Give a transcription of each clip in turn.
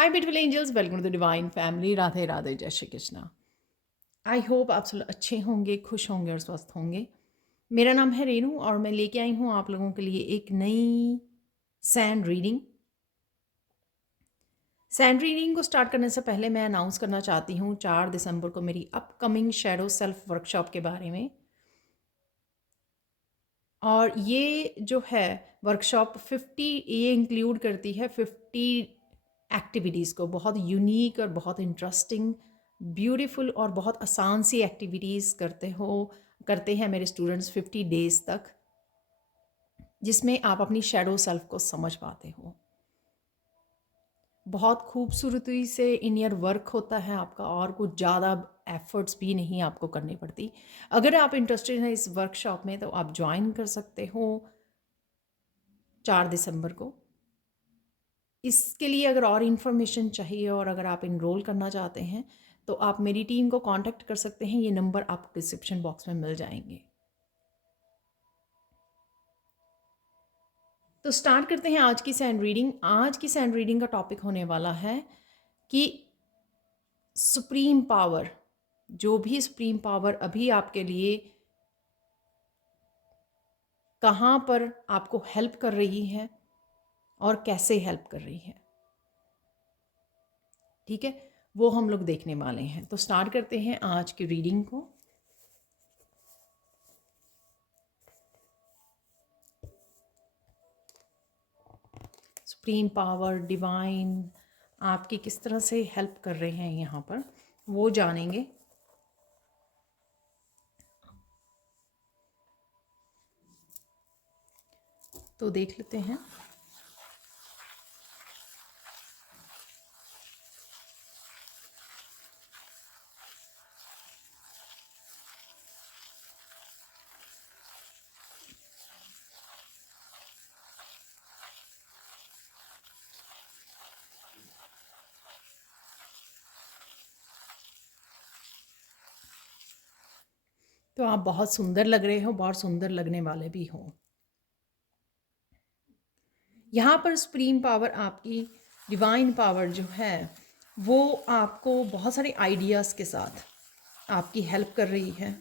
Hi beautiful angels, welcome to the divine family. Radhe Radhe, जय Shri Krishna. I hope आप सब अच्छे होंगे, खुश होंगे और स्वस्थ होंगे। मेरा नाम है रेनू और मैं लेके आई हूँ आप लोगों के लिए एक नई सैंड रीडिंग। सैंड रीडिंग को स्टार्ट करने से पहले मैं अनाउंस करना चाहती हूँ 4 दिसंबर को मेरी अपकमिंग शैडो सेल्फ वर्कशॉप के बारे में। और ये जो है वर्कशॉप 50, ये इंक्लूड करती है 50 एक्टिविटीज़ को। बहुत यूनिक और बहुत इंटरेस्टिंग, ब्यूटीफुल और बहुत आसान सी एक्टिविटीज़ करते हैं मेरे स्टूडेंट्स 50 डेज़ तक, जिसमें आप अपनी शैडो सेल्फ को समझ पाते हो। बहुत खूबसूरती से इनियर वर्क होता है आपका और कुछ ज़्यादा एफर्ट्स भी नहीं आपको करनी पड़ती। अगर आप इंटरेस्टेड हैं इस वर्कशॉप में तो आप ज्वाइन कर सकते हो 4 दिसंबर को। इसके लिए अगर और इन्फॉर्मेशन चाहिए और अगर आप इनरोल करना चाहते हैं तो आप मेरी टीम को कांटेक्ट कर सकते हैं। ये नंबर आपको डिस्क्रिप्शन बॉक्स में मिल जाएंगे। तो स्टार्ट करते हैं आज की सैंड रीडिंग। आज की सैंड रीडिंग का टॉपिक होने वाला है कि सुप्रीम पावर, जो भी सुप्रीम पावर अभी आपके लिए कहाँ पर आपको हेल्प कर रही है और कैसे हेल्प कर रही है, ठीक है, वो हम लोग देखने वाले हैं। तो स्टार्ट करते हैं आज की रीडिंग को। सुप्रीम पावर, डिवाइन आपकी किस तरह से हेल्प कर रहे हैं यहाँ पर, वो जानेंगे। तो देख लेते हैं। तो आप बहुत सुंदर लग रहे हो, बहुत सुंदर लगने वाले भी हो। यहाँ पर सुप्रीम पावर, आपकी डिवाइन पावर जो है, वो आपको बहुत सारे आइडियाज़ के साथ आपकी हेल्प कर रही है।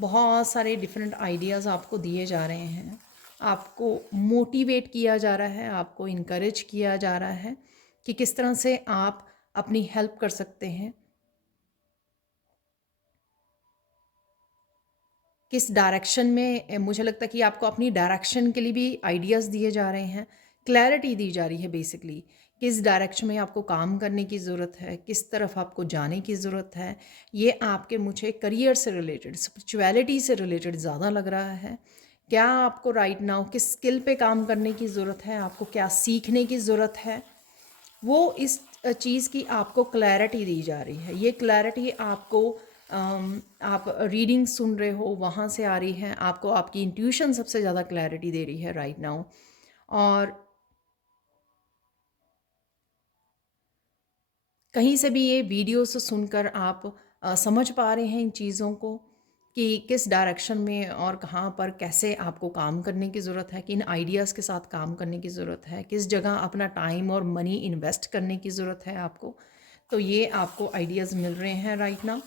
बहुत सारे डिफरेंट आइडियाज़ आपको दिए जा रहे हैं, आपको मोटिवेट किया जा रहा है, आपको इनकरेज किया जा रहा है कि किस तरह से आप अपनी हेल्प कर सकते हैं, किस डायरेक्शन में। मुझे लगता है कि आपको अपनी डायरेक्शन के लिए भी आइडियाज़ दिए जा रहे हैं, क्लैरिटी दी जा रही है बेसिकली, किस डायरेक्शन में आपको काम करने की ज़रूरत है, किस तरफ आपको जाने की ज़रूरत है। ये आपके मुझे करियर से रिलेटेड, स्पिरिचुअलिटी से रिलेटेड ज़्यादा लग रहा है। क्या आपको राइट नाउ किस स्किल पे काम करने की ज़रूरत है, आपको क्या सीखने की ज़रूरत है, वो इस चीज़ की आपको क्लैरिटी दी जा रही है। ये क्लैरिटी आपको आप रीडिंग सुन रहे हो वहाँ से आ रही है, आपको आपकी इंट्यूशन सबसे ज़्यादा क्लैरिटी दे रही है राइट नाउ। और कहीं से भी ये वीडियो से सुनकर आप समझ पा रहे हैं इन चीज़ों को कि किस डायरेक्शन में और कहाँ पर कैसे आपको काम करने की ज़रूरत है, किन आइडियाज़ के साथ काम करने की ज़रूरत है, किस जगह अपना टाइम और मनी इन्वेस्ट करने की ज़रूरत है आपको। तो ये आपको आइडियाज़ मिल रहे हैं right now.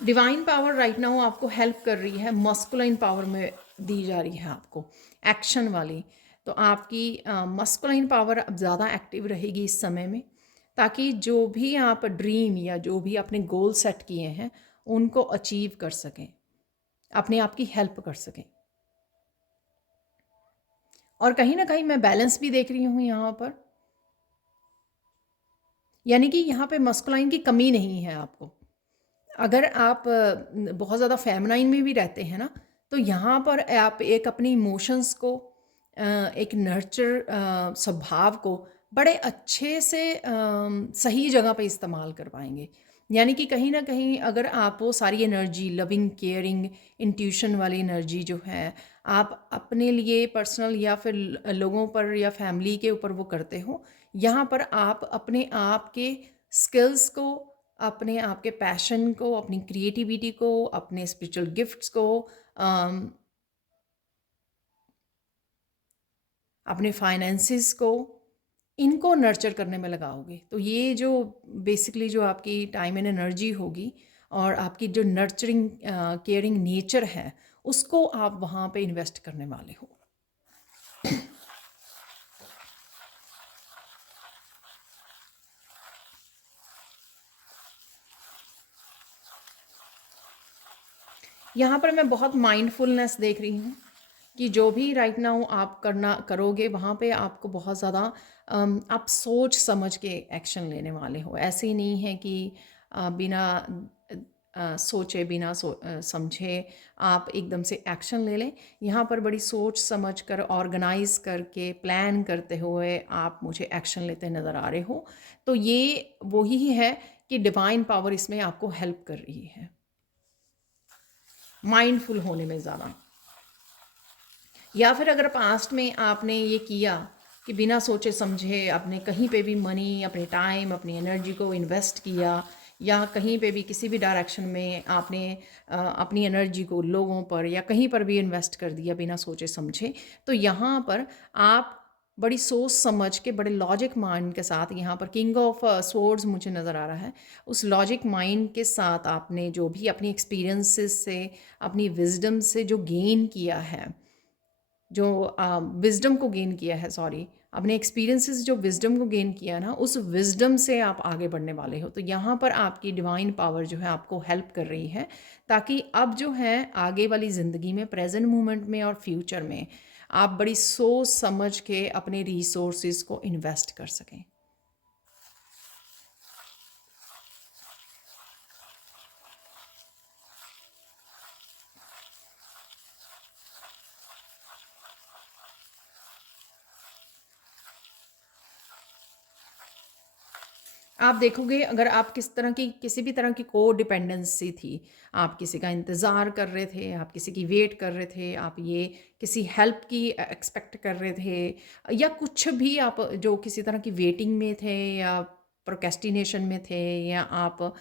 Divine power right now आपको हेल्प कर रही है, मस्कुलाइन पावर में दी जा रही है आपको, एक्शन वाली। तो आपकी मस्कुलाइन पावर अब ज़्यादा एक्टिव रहेगी इस समय में, ताकि जो भी आप ड्रीम या जो भी अपने गोल सेट किए हैं उनको अचीव कर सकें, अपने आप की हेल्प कर सकें। और कहीं ना कहीं मैं बैलेंस भी देख रही हूँ यहाँ पर, यानी कि यहाँ पे मस्कुलाइन की कमी नहीं है आपको। अगर आप बहुत ज़्यादा फेमिनाइन में भी रहते हैं ना, तो यहाँ पर आप एक अपनी इमोशंस को, एक नर्चर स्वभाव को बड़े अच्छे से सही जगह पे इस्तेमाल कर पाएंगे। यानी कि कहीं ना कहीं अगर आप वो सारी एनर्जी, लविंग, केयरिंग, इंट्यूशन वाली एनर्जी जो है, आप अपने लिए पर्सनल या फिर लोगों पर या फैमिली के ऊपर वो करते हो, यहाँ पर आप अपने आप के स्किल्स को, अपने आप के पैशन को, अपनी क्रिएटिविटी को, अपने स्पिरिचुअल गिफ्ट्स को अपने फाइनेंसिस को, इनको नर्चर करने में लगाओगे, तो ये जो बेसिकली जो आपकी टाइम एंड एनर्जी होगी और आपकी जो नर्चरिंग केयरिंग नेचर है, उसको आप वहाँ पे इन्वेस्ट करने वाले हो। यहाँ पर मैं बहुत माइंडफुलनेस देख रही हूँ कि जो भी राइट नाउ आप करना करोगे वहाँ पे आपको बहुत ज़्यादा आप सोच समझ के एक्शन लेने वाले हो। ऐसे ही नहीं है कि बिना सोचे बिना समझे आप एकदम से एक्शन ले लें। यहाँ पर बड़ी सोच समझ कर ऑर्गेनाइज करके प्लान करते हुए आप मुझे एक्शन लेते नज़र आ रहे हो। तो ये वही है कि डिवाइन पावर इसमें आपको हेल्प कर रही है माइंडफुल होने में ज़्यादा। या फिर अगर पास्ट में आपने ये किया कि बिना सोचे समझे आपने कहीं पे भी मनी, अपने टाइम, अपनी एनर्जी को इन्वेस्ट किया, या कहीं पे भी किसी भी डायरेक्शन में आपने अपनी एनर्जी को लोगों पर या कहीं पर भी इन्वेस्ट कर दिया बिना सोचे समझे, तो यहाँ पर आप बड़ी सोच समझ के बड़े लॉजिक माइंड के साथ, यहाँ पर किंग ऑफ स्वॉर्ड्स मुझे नज़र आ रहा है, उस लॉजिक माइंड के साथ आपने जो भी अपनी एक्सपीरियंसेस से, अपनी विजडम से जो गेन किया है, जो विज़डम को गेन किया है, सॉरी, अपने एक्सपीरियंसेस जो विज़डम को गेन किया ना, उस विज़डम से आप आगे बढ़ने वाले हो। तो यहाँ पर आपकी डिवाइन पावर जो है आपको हेल्प कर रही है, ताकि अब जो है आगे वाली ज़िंदगी में, प्रेजेंट मोमेंट में और फ्यूचर में आप बड़ी सोच समझ के अपने रिसोर्सेज को इन्वेस्ट कर सकें। आप देखोगे अगर आप किस तरह की किसी भी तरह की को डिपेंडेंसी थी, आप किसी का इंतज़ार कर रहे थे, आप किसी की वेट कर रहे थे, आप ये किसी हेल्प की एक्सपेक्ट कर रहे थे, या कुछ भी आप जो किसी तरह की वेटिंग में थे, या प्रोक्रेस्टिनेशन में थे, या आप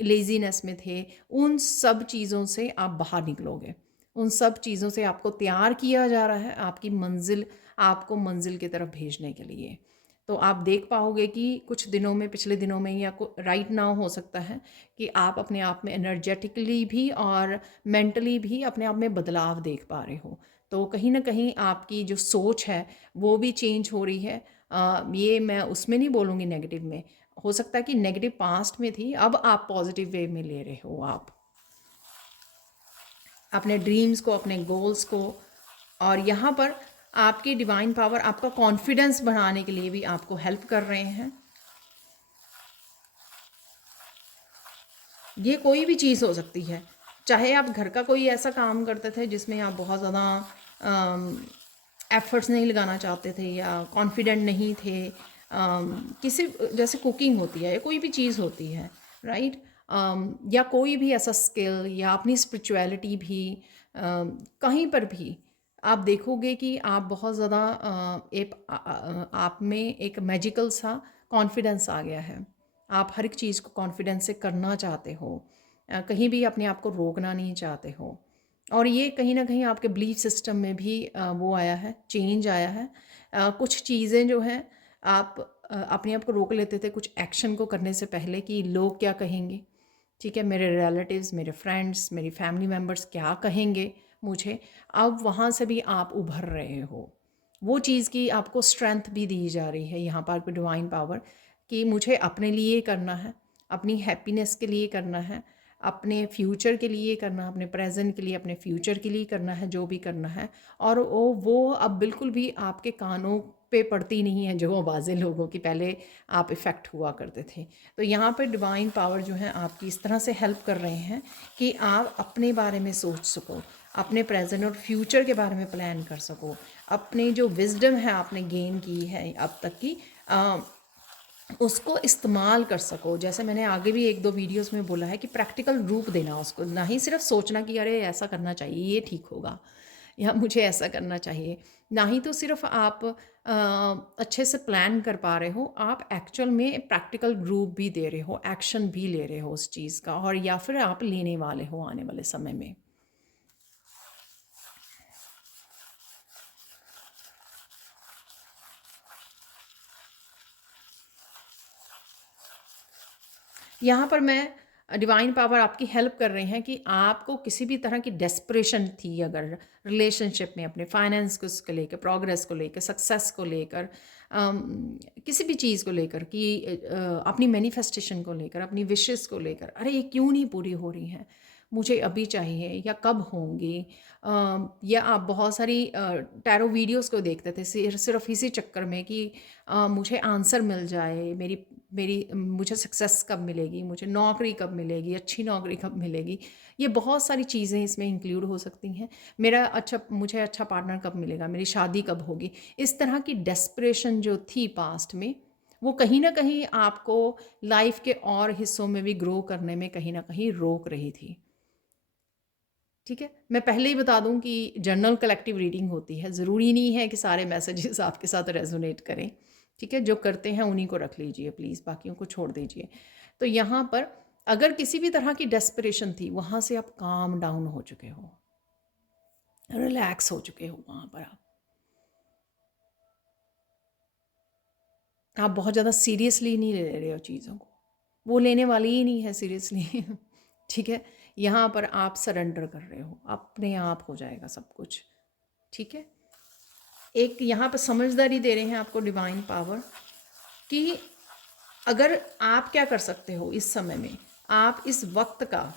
लेज़ीनेस में थे, उन सब चीज़ों से आप बाहर निकलोगे। उन सब चीज़ों से आपको तैयार किया जा रहा है आपकी मंज़िल, आपको मंज़िल की तरफ भेजने के लिए। तो आप देख पाओगे कि कुछ दिनों में, पिछले दिनों में, या राइट नाउ हो सकता है कि आप अपने आप में एनर्जेटिकली भी और मेंटली भी अपने आप में बदलाव देख पा रहे हो। तो कहीं ना कहीं आपकी जो सोच है वो भी चेंज हो रही है। ये मैं उसमें नहीं बोलूँगी नेगेटिव में, हो सकता है कि नेगेटिव पास्ट में थी, अब आप पॉजिटिव वे में ले रहे हो आप अपने ड्रीम्स को, अपने गोल्स को। और यहाँ पर आपकी डिवाइन पावर आपका कॉन्फिडेंस बढ़ाने के लिए भी आपको हेल्प कर रहे हैं। ये कोई भी चीज़ हो सकती है, चाहे आप घर का कोई ऐसा काम करते थे जिसमें आप बहुत ज़्यादा एफर्ट्स नहीं लगाना चाहते थे, या कॉन्फिडेंट नहीं थे, किसी जैसे कुकिंग होती है या कोई भी चीज़ होती है, राइट, या कोई भी ऐसा स्किल, या अपनी स्पिरिचुअलिटी भी, कहीं पर भी आप देखोगे कि आप बहुत ज़्यादा आप में एक मैजिकल सा कॉन्फिडेंस आ गया है। आप हर एक चीज़ को कॉन्फिडेंस से करना चाहते हो, कहीं भी अपने आप को रोकना नहीं चाहते हो। और ये कहीं ना कहीं आपके बिलीफ सिस्टम में भी वो आया है, चेंज आया है। कुछ चीज़ें जो हैं आप अपने आप को रोक लेते थे कुछ एक्शन को करने से पहले कि लोग क्या कहेंगे, ठीक है, मेरे रिलेटिव्स, मेरे फ्रेंड्स, मेरी फैमिली मेम्बर्स क्या कहेंगे मुझे। अब वहाँ से भी आप उभर रहे हो, वो चीज़ की आपको स्ट्रेंथ भी दी जा रही है यहाँ पर डिवाइन पावर, कि मुझे अपने लिए करना है, अपनी हैप्पीनेस के लिए करना है, अपने फ्यूचर के लिए करना है, अपने प्रेजेंट के लिए, अपने फ्यूचर के लिए करना है, जो भी करना है। और वो अब बिल्कुल भी आपके कानों पे पड़ती नहीं है जो आवाज़ें लोगों की पहले आप इफ़ेक्ट हुआ करते थे। तो यहाँ पे डिवाइन पावर जो है आपकी इस तरह से हेल्प कर रहे हैं कि आप अपने बारे में सोच सको, अपने प्रेजेंट और फ्यूचर के बारे में प्लान कर सको, अपने जो विजडम है आपने गेन की है अब तक की, उसको इस्तेमाल कर सको। जैसे मैंने आगे भी एक दो वीडियोस में बोला है कि प्रैक्टिकल रूप देना उसको, ना ही सिर्फ सोचना कि अरे ऐसा करना चाहिए, ये ठीक होगा, या मुझे ऐसा करना चाहिए। ना ही तो सिर्फ आप अच्छे से प्लान कर पा रहे हो, आप एक्चुअल में प्रैक्टिकल रूप भी दे रहे हो, एक्शन भी ले रहे हो उस चीज़ का, और या फिर आप लेने वाले हो आने वाले समय में। यहाँ पर मैं डिवाइन पावर आपकी हेल्प कर रहे हैं कि आपको किसी भी तरह की डेस्परेशन थी अगर रिलेशनशिप में, अपने फाइनेंस को उसको लेकर, प्रोग्रेस को लेकर, सक्सेस को लेकर, किसी भी चीज़ को लेकर कि अपनी मैनिफेस्टेशन को लेकर, अपनी विशेस को लेकर, अरे ये क्यों नहीं पूरी हो रही हैं, मुझे अभी चाहिए या कब होंगी। या आप बहुत सारी टैरो वीडियोस को देखते थे सिर्फ इसी चक्कर में कि मुझे आंसर मिल जाए, मेरी मेरी मुझे सक्सेस कब मिलेगी, मुझे नौकरी कब मिलेगी, अच्छी नौकरी कब मिलेगी। ये बहुत सारी चीज़ें इसमें इंक्लूड हो सकती हैं। मुझे अच्छा पार्टनर कब मिलेगा, मेरी शादी कब होगी। इस तरह की डेस्परेशन जो थी पास्ट में, वो कहीं ना कहीं आपको लाइफ के और हिस्सों में भी ग्रो करने में कहीं ना कहीं रोक रही थी। ठीक है, मैं पहले ही बता दूं कि जनरल कलेक्टिव रीडिंग होती है, ज़रूरी नहीं है कि सारे मैसेजेस आपके साथ रेजोनेट करें। ठीक है, जो करते हैं उन्हीं को रख लीजिए प्लीज़, बाकियों को छोड़ दीजिए। तो यहाँ पर अगर किसी भी तरह की डेस्परेशन थी, वहाँ से आप काम डाउन हो चुके हो, रिलैक्स हो चुके हो। वहाँ पर आप बहुत ज़्यादा सीरियसली नहीं ले रहे हो चीज़ों को, वो लेने वाली ही नहीं है सीरियसली। ठीक है, यहाँ पर आप सरेंडर कर रहे हो, अपने आप हो जाएगा सब कुछ। ठीक है, एक यहाँ पर समझदारी दे रहे हैं आपको डिवाइन पावर कि अगर आप क्या कर सकते हो इस समय में, आप इस वक्त का,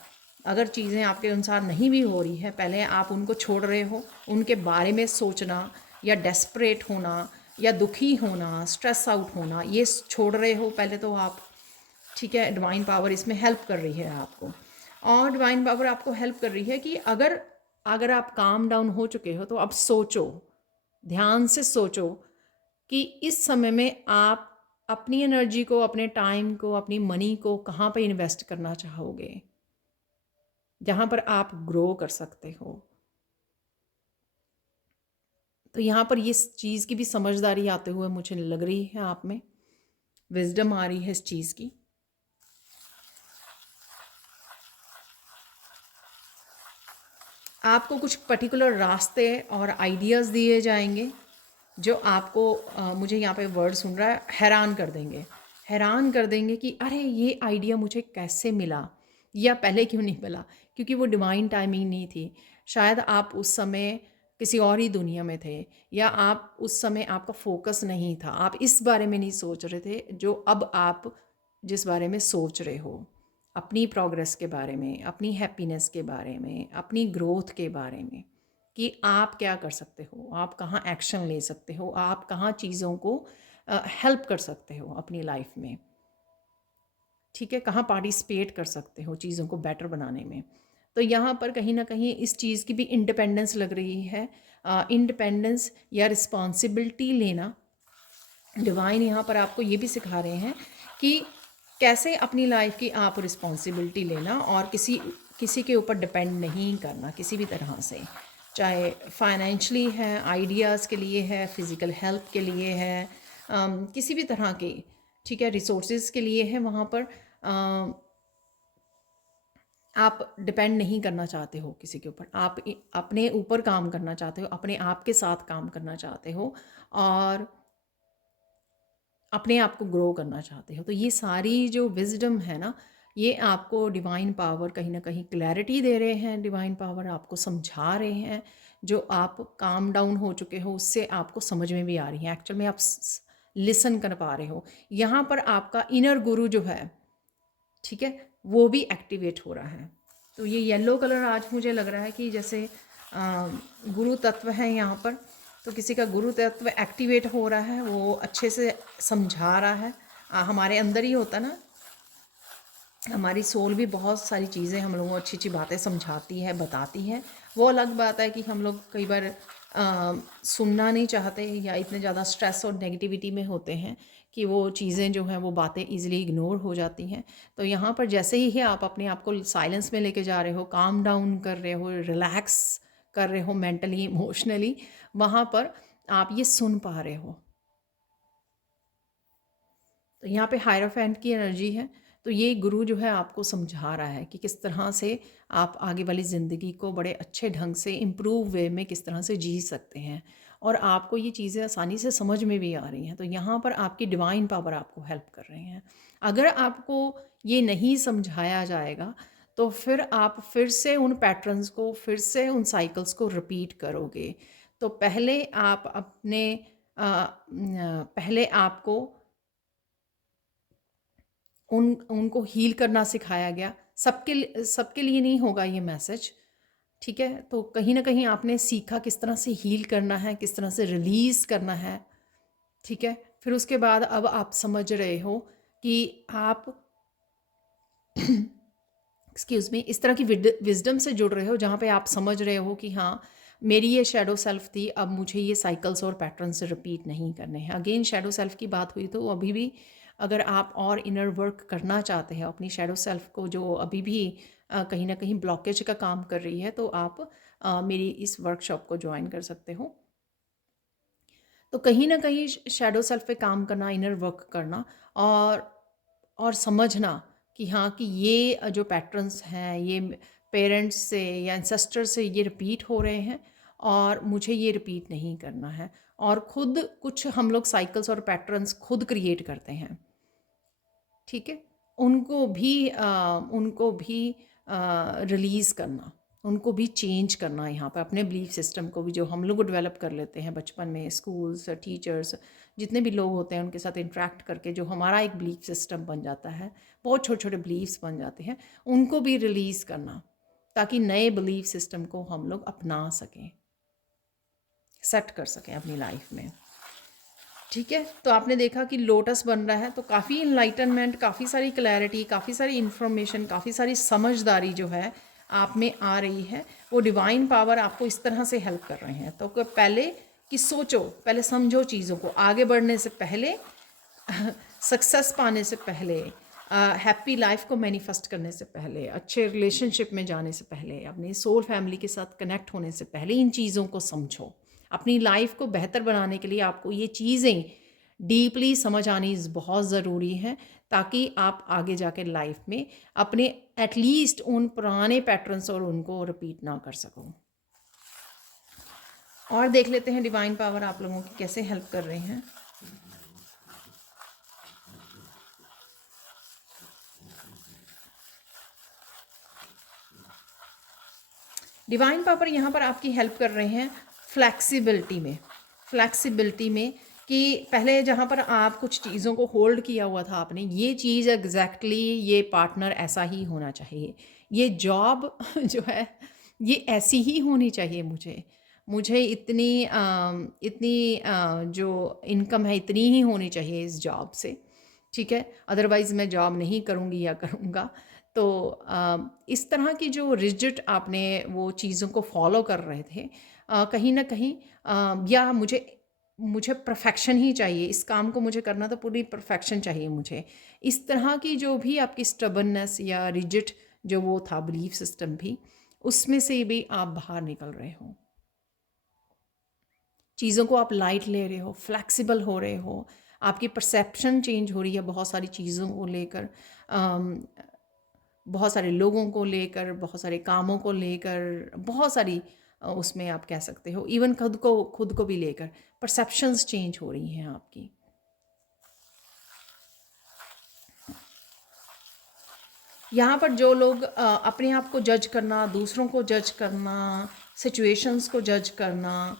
अगर चीज़ें आपके अनुसार नहीं भी हो रही हैं, पहले आप उनको छोड़ रहे हो, उनके बारे में सोचना या डेस्परेट होना या दुखी होना, स्ट्रेस आउट होना, ये छोड़ रहे हो पहले तो आप। ठीक है, डिवाइन पावर इसमें हेल्प कर रही है आपको, और डिवाइन पावर आपको हेल्प कर रही है कि अगर अगर आप काम डाउन हो चुके हो तो अब सोचो, ध्यान से सोचो कि इस समय में आप अपनी एनर्जी को, अपने टाइम को, अपनी मनी को कहाँ पर इन्वेस्ट करना चाहोगे, जहाँ पर आप ग्रो कर सकते हो। तो यहाँ पर ये चीज़ की भी समझदारी आते हुए मुझे लग रही है, आप में विजडम आ रही है इस चीज़ की। आपको कुछ पर्टिकुलर रास्ते और आइडियाज़ दिए जाएंगे जो आपको मुझे यहाँ पे वर्ड सुन रहा है, हैरान कर देंगे। हैरान कर देंगे कि अरे ये आइडिया मुझे कैसे मिला, या पहले क्यों नहीं मिला, क्योंकि वो डिवाइन टाइमिंग नहीं थी। शायद आप उस समय किसी और ही दुनिया में थे, या आप उस समय आपका फोकस नहीं था, आप इस बारे में नहीं सोच रहे थे जो अब आप जिस बारे में सोच रहे हो, अपनी प्रोग्रेस के बारे में, अपनी हैप्पीनेस के बारे में, अपनी ग्रोथ के बारे में, कि आप क्या कर सकते हो, आप कहाँ एक्शन ले सकते हो, आप कहाँ चीज़ों को हेल्प कर सकते हो अपनी लाइफ में। ठीक है, कहाँ पार्टिसिपेट कर सकते हो चीज़ों को बेटर बनाने में। तो यहाँ पर कहीं ना कहीं इस चीज़ की भी इंडिपेंडेंस लग रही है, इंडिपेंडेंस या रिस्पॉन्सिबिलिटी लेना। डिवाइन यहाँ पर आपको ये भी सिखा रहे हैं कि कैसे अपनी लाइफ की आप रिस्पॉन्सिबिलिटी लेना, और किसी किसी के ऊपर डिपेंड नहीं करना किसी भी तरह से, चाहे फाइनेंशली है, आइडियाज़ के लिए है, फिज़िकल हेल्प के लिए है, किसी भी तरह के, ठीक है, रिसोर्सेज के लिए है। वहाँ पर आप डिपेंड नहीं करना चाहते हो किसी के ऊपर, आप अपने ऊपर काम करना चाहते हो, अपने आप के साथ काम करना चाहते हो, और अपने आप को ग्रो करना चाहते हो। तो ये सारी जो विजडम है ना, ये आपको डिवाइन पावर कहीं ना कहीं क्लैरिटी दे रहे हैं, डिवाइन पावर आपको समझा रहे हैं, जो आप काम डाउन हो चुके हो उससे आपको समझ में भी आ रही है, एक्चुअल में आप लिसन कर पा रहे हो। यहाँ पर आपका इनर गुरु जो है, ठीक है, वो भी एक्टिवेट हो रहा है। तो ये येलो कलर आज मुझे लग रहा है कि जैसे गुरु तत्व है यहाँ पर, तो किसी का गुरु तत्व एक्टिवेट हो रहा है, वो अच्छे से समझा रहा है। हमारे अंदर ही होता ना, हमारी सोल भी बहुत सारी चीज़ें हम लोगों को अच्छी अच्छी बातें समझाती है, बताती है। वो अलग बात है कि हम लोग कई बार सुनना नहीं चाहते, या इतने ज़्यादा स्ट्रेस और नेगेटिविटी में होते हैं कि वो चीज़ें जो हैं वो बातें इजीली इग्नोर हो जाती हैं। तो यहाँ पर जैसे ही आप अपने आप को साइलेंस में लेके जा रहे हो, काम डाउन कर रहे हो, रिलैक्स कर रहे हो मेंटली, इमोशनली, वहाँ पर आप ये सुन पा रहे हो। तो यहाँ पे हायरोफेंट की एनर्जी है। तो ये गुरु जो है आपको समझा रहा है कि किस तरह से आप आगे वाली ज़िंदगी को बड़े अच्छे ढंग से इम्प्रूव वे में किस तरह से जी सकते हैं, और आपको ये चीज़ें आसानी से समझ में भी आ रही हैं। तो यहाँ पर आपकी डिवाइन पावर आपको हेल्प कर रही हैं। अगर आपको ये नहीं समझाया जाएगा तो फिर आप फिर से उन पैटर्न्स को, फिर से उन साइकिल्स को रिपीट करोगे। तो पहले आप अपने पहले आपको उनको हील करना सिखाया गया। सबके लिए नहीं होगा ये मैसेज, ठीक है? तो कहीं न कहीं आपने सीखा किस तरह से हील करना है, किस तरह से रिलीज़ करना है, ठीक है? फिर उसके बाद अब आप समझ रहे हो कि आप एक्सक्यूज़ मी, इस तरह की विज़डम से जुड़ रहे हो जहाँ पे आप समझ रहे हो कि हाँ, मेरी ये शैडो सेल्फ थी, अब मुझे ये साइकिल्स और पैटर्न्स रिपीट नहीं करने हैं। अगेन शैडो सेल्फ की बात हुई तो अभी भी अगर आप और इनर वर्क करना चाहते हैं अपनी शैडो सेल्फ को, जो अभी भी कहीं न कहीं ब्लॉकेज का काम कर रही है, तो आप मेरी इस वर्कशॉप को जॉइन कर सकते हो। तो कहीं न कहीं शैडो सेल्फ पे काम करना, इनर वर्क करना और समझना कि हाँ, कि ये जो पैटर्न्स हैं ये पेरेंट्स से या एंसेस्टर से ये रिपीट हो रहे हैं और मुझे ये रिपीट नहीं करना है। और खुद कुछ हम लोग साइकिल्स और पैटर्न्स खुद क्रिएट करते हैं, ठीक है? उनको भी रिलीज़ करना, उनको भी चेंज करना, यहाँ पर अपने बिलीफ सिस्टम को भी जो हम लोग डेवलप कर लेते हैं बचपन में, स्कूल्स, टीचर्स, जितने भी लोग होते हैं उनके साथ इंटरेक्ट करके जो हमारा एक बिलीफ सिस्टम बन जाता है, बहुत छोटे छोटे बिलीफ्स बन जाते हैं, उनको भी रिलीज़ करना ताकि नए बिलीफ सिस्टम को हम लोग अपना सकें, सेट कर सकें अपनी लाइफ में। ठीक है, तो आपने देखा कि लोटस बन रहा है, तो काफ़ी इनलाइटनमेंट, काफ़ी सारी क्लैरिटी, काफ़ी सारी इन्फॉर्मेशन, काफ़ी सारी समझदारी जो है आप में आ रही है। वो डिवाइन पावर आपको इस तरह से हेल्प कर रहे हैं। तो पहले कि सोचो, पहले समझो चीज़ों को, आगे बढ़ने से पहले सक्सेस पाने से पहले, हैप्पी लाइफ को मैनिफेस्ट करने से पहले, अच्छे रिलेशनशिप में जाने से पहले, अपनी सोल फैमिली के साथ कनेक्ट होने से पहले इन चीज़ों को समझो। अपनी लाइफ को बेहतर बनाने के लिए आपको ये चीज़ें डीपली समझ आनी बहुत ज़रूरी है ताकि आप आगे जाके लाइफ में अपने एटलीस्ट उन पुराने पैटर्न्स और उनको रिपीट ना कर सको। और देख लेते हैं डिवाइन पावर आप लोगों की कैसे हेल्प कर रहे हैं। डिवाइन पावर यहाँ पर आपकी हेल्प कर रहे हैं फ्लैक्सिबिलिटी में कि पहले जहाँ पर आप कुछ चीज़ों को होल्ड किया हुआ था आपने, ये चीज़ एग्जैक्टली ये पार्टनर ऐसा ही होना चाहिए, ये जॉब जो है ये ऐसी ही होनी चाहिए, मुझे इतनी जो इनकम है इतनी ही होनी चाहिए इस जॉब से, ठीक है? अदरवाइज़ मैं जॉब नहीं करूँगी या करूँगा। तो इस तरह की जो रिजिड आपने वो चीज़ों को फॉलो कर रहे थे, कहीं न कहीं या मुझे परफेक्शन ही चाहिए, इस काम को मुझे करना तो पूरी परफेक्शन चाहिए मुझे। इस तरह की जो भी आपकी स्टबर्ननेस या रिजिड जो वो था बिलीफ सिस्टम भी, उसमें से भी आप बाहर निकल रहे हो। चीज़ों को आप लाइट ले रहे हो, फ्लेक्सिबल हो रहे हो, आपकी परसेप्शन चेंज हो रही है बहुत सारी चीज़ों को लेकर, बहुत सारे लोगों को लेकर, बहुत सारे कामों को लेकर, बहुत सारी उसमें आप कह सकते हो इवन खुद को भी लेकर परसेप्शंस चेंज हो रही हैं आपकी। यहाँ पर जो लोग अपने आप को जज करना, दूसरों को जज करना, सिचुएशंस को जज करना,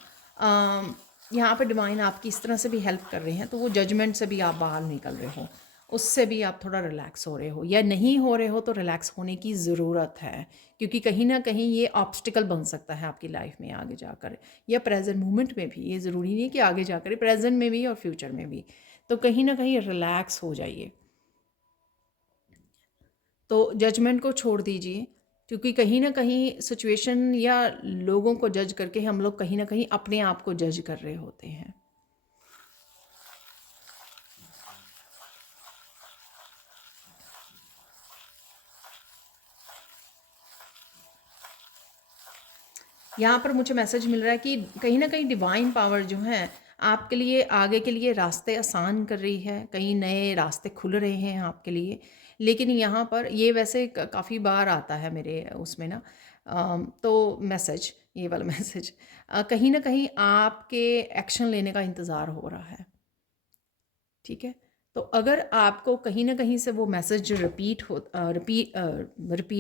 यहाँ पर डिवाइन आपकी इस तरह से भी हेल्प कर रहे हैं, तो वो जजमेंट से भी आप बाहर निकल रहे हो, उससे भी आप थोड़ा रिलैक्स हो रहे हो, या नहीं हो रहे हो तो रिलैक्स होने की ज़रूरत है, क्योंकि कहीं ना कहीं ये ऑब्स्टिकल बन सकता है आपकी लाइफ में आगे जाकर, या प्रेजेंट मोमेंट में भी। ये ज़रूरी नहीं कि आगे जाकर, प्रेजेंट में भी और फ्यूचर में भी। तो कहीं ना कहीं रिलैक्स हो जाइए, तो जजमेंट को छोड़ दीजिए, क्योंकि कहीं ना कहीं सिचुएशन या लोगों को जज करके हम लोग कहीं ना कहीं अपने आप को जज कर रहे होते हैं। यहाँ पर मुझे मैसेज मिल रहा है कि कहीं ना कहीं डिवाइन पावर जो है आपके लिए आगे के लिए रास्ते आसान कर रही है, कई नए रास्ते खुल रहे हैं आपके लिए। लेकिन यहाँ पर ये वैसे काफ़ी बार आता है मेरे उसमें ना, तो मैसेज ये वाला मैसेज कहीं ना कहीं आपके एक्शन लेने का इंतज़ार हो रहा है। ठीक है, तो अगर आपको कहीं ना कहीं से वो मैसेज रिपीट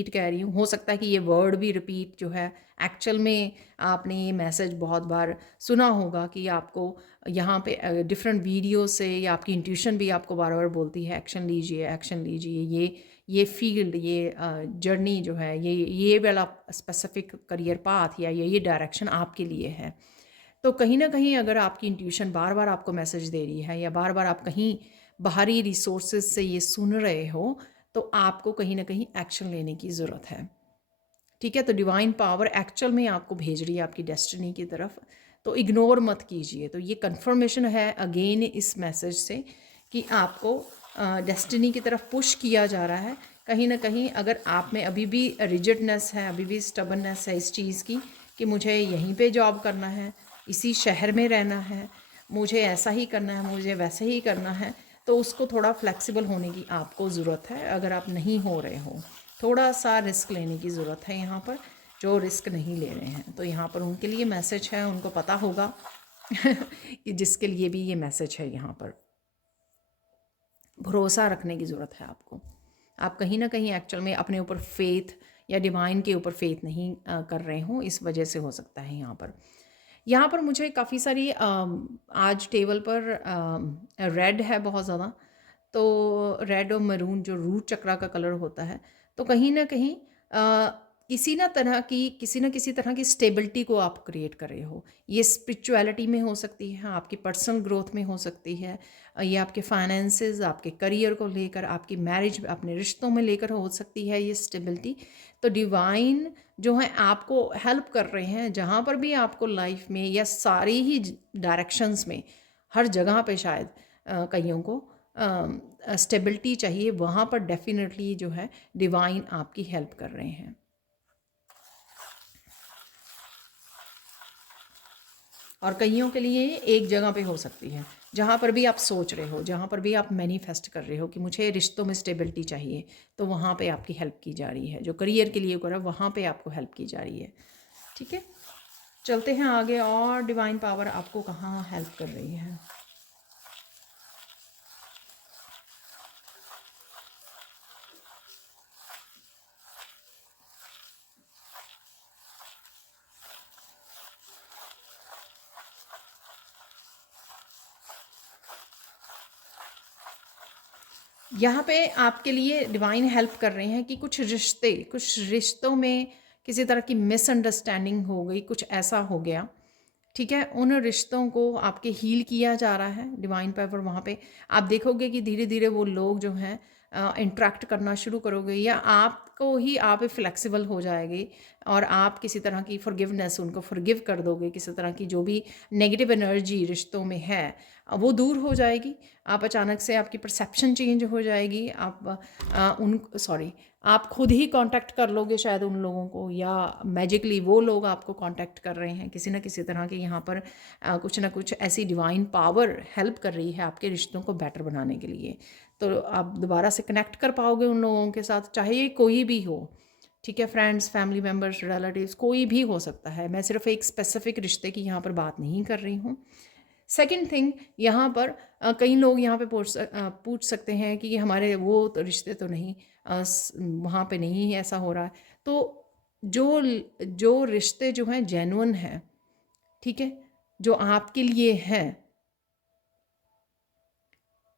कह रही हूँ, हो सकता है कि ये वर्ड भी रिपीट जो है एक्चुअल में आपने ये मैसेज बहुत बार सुना होगा कि आपको यहाँ पे डिफरेंट वीडियो से या आपकी इंट्यूशन भी आपको बार बार बोलती है एक्शन लीजिए, ये फील्ड, ये जर्नी जो है, ये वाला स्पेसिफिक करियर पाथ या ये डायरेक्शन आपके लिए है। तो कहीं ना कहीं अगर आपकी इंट्यूशन बार बार आपको मैसेज दे रही है या बार बार आप कहीं बाहरी रिसोर्सेज से ये सुन रहे हो, तो आपको कहीं ना कहीं एक्शन लेने की ज़रूरत है। ठीक है, तो डिवाइन पावर एक्चुअल में आपको भेज रही है आपकी डेस्टिनी की तरफ, तो इग्नोर मत कीजिए। तो ये कंफर्मेशन है अगेन इस मैसेज से कि आपको डेस्टिनी की तरफ पुश किया जा रहा है। कहीं ना कहीं अगर आप में अभी भी रिजिडनेस है, अभी भी स्टबननेस है इस चीज़ की कि मुझे यहीं पे जॉब करना है, इसी शहर में रहना है, मुझे ऐसा ही करना है, मुझे वैसे ही करना है, तो उसको थोड़ा फ्लेक्सिबल होने की आपको ज़रूरत है। अगर आप नहीं हो रहे हो, थोड़ा सा रिस्क लेने की ज़रूरत है यहाँ पर। जो रिस्क नहीं ले रहे हैं, तो यहाँ पर उनके लिए मैसेज है, उनको पता होगा कि जिसके लिए भी ये मैसेज है, यहाँ पर भरोसा रखने की ज़रूरत है आपको। आप कहीं ना कहीं एक्चुअल में अपने ऊपर फेथ या डिवाइन के ऊपर फेथ नहीं कर रहे हो, इस वजह से हो सकता है। यहाँ पर मुझे काफ़ी सारी आज टेबल पर रेड है बहुत ज़्यादा, तो रेड और मरून जो रूट चक्रा का कलर होता है, तो कहीं ना कहीं किसी ना किसी तरह की स्टेबिलिटी को आप क्रिएट कर रहे हो। ये स्पिरिचुअलिटी में हो सकती है, आपकी पर्सनल ग्रोथ में हो सकती है, ये आपके फाइनेंसेस, आपके करियर को लेकर, आपकी मैरिज, अपने रिश्तों में लेकर हो सकती है ये स्टेबिलिटी। तो डिवाइन जो है आपको हेल्प कर रहे हैं जहाँ पर भी आपको लाइफ में या सारी ही डायरेक्शंस में, हर जगह पे शायद कईयों को स्टेबिलिटी चाहिए, वहाँ पर डेफिनेटली जो है डिवाइन आपकी हेल्प कर रहे हैं। और कईयों के लिए एक जगह पे हो सकती है, जहाँ पर भी आप सोच रहे हो, जहाँ पर भी आप मैनिफेस्ट कर रहे हो कि मुझे रिश्तों में स्टेबिलिटी चाहिए, तो वहाँ पे आपकी हेल्प की जा रही है। जो करियर के लिए करा, वहाँ पे आपको हेल्प की जा रही है। ठीक है, चलते हैं आगे और डिवाइन पावर आपको कहाँ हेल्प कर रही है। यहाँ पे आपके लिए डिवाइन हेल्प कर रहे हैं कि कुछ रिश्तों में किसी तरह की मिसअंडरस्टैंडिंग हो गई, कुछ ऐसा हो गया। ठीक है, उन रिश्तों को आपके हील किया जा रहा है डिवाइन पावर। वहाँ पे आप देखोगे कि धीरे धीरे वो लोग जो हैं इंटरेक्ट करना शुरू करोगे, या आपको ही आप फ्लेक्सिबल हो जाएगी और आप किसी तरह की फॉरगिवनेस, उनको फॉरगिव कर दोगे। किसी तरह की जो भी नेगेटिव एनर्जी रिश्तों में है वो दूर हो जाएगी। आप अचानक से आपकी परसेप्शन चेंज हो जाएगी। आप खुद ही कांटेक्ट कर लोगे शायद उन लोगों को, या मैजिकली वो लोग आपको कांटेक्ट कर रहे हैं किसी ना किसी तरह के। यहाँ पर कुछ ना कुछ ऐसी डिवाइन पावर हेल्प कर रही है आपके रिश्तों को बेटर बनाने के लिए। तो आप दोबारा से कनेक्ट कर पाओगे उन लोगों के साथ, चाहे ये कोई भी हो। ठीक है, फ्रेंड्स, फैमिली मेम्बर्स, रिलेटिव्स, कोई भी हो सकता है। मैं सिर्फ एक स्पेसिफिक रिश्ते की यहाँ पर बात नहीं कर रही हूँ। सेकेंड थिंग, यहाँ पर कई लोग यहाँ पे पूछ सकते हैं कि हमारे वो तो रिश्ते तो नहीं, वहाँ पे नहीं ऐसा हो रहा है। तो जो जो रिश्ते जो हैं जेन्युइन हैं, ठीक है, जो आपके लिए हैं,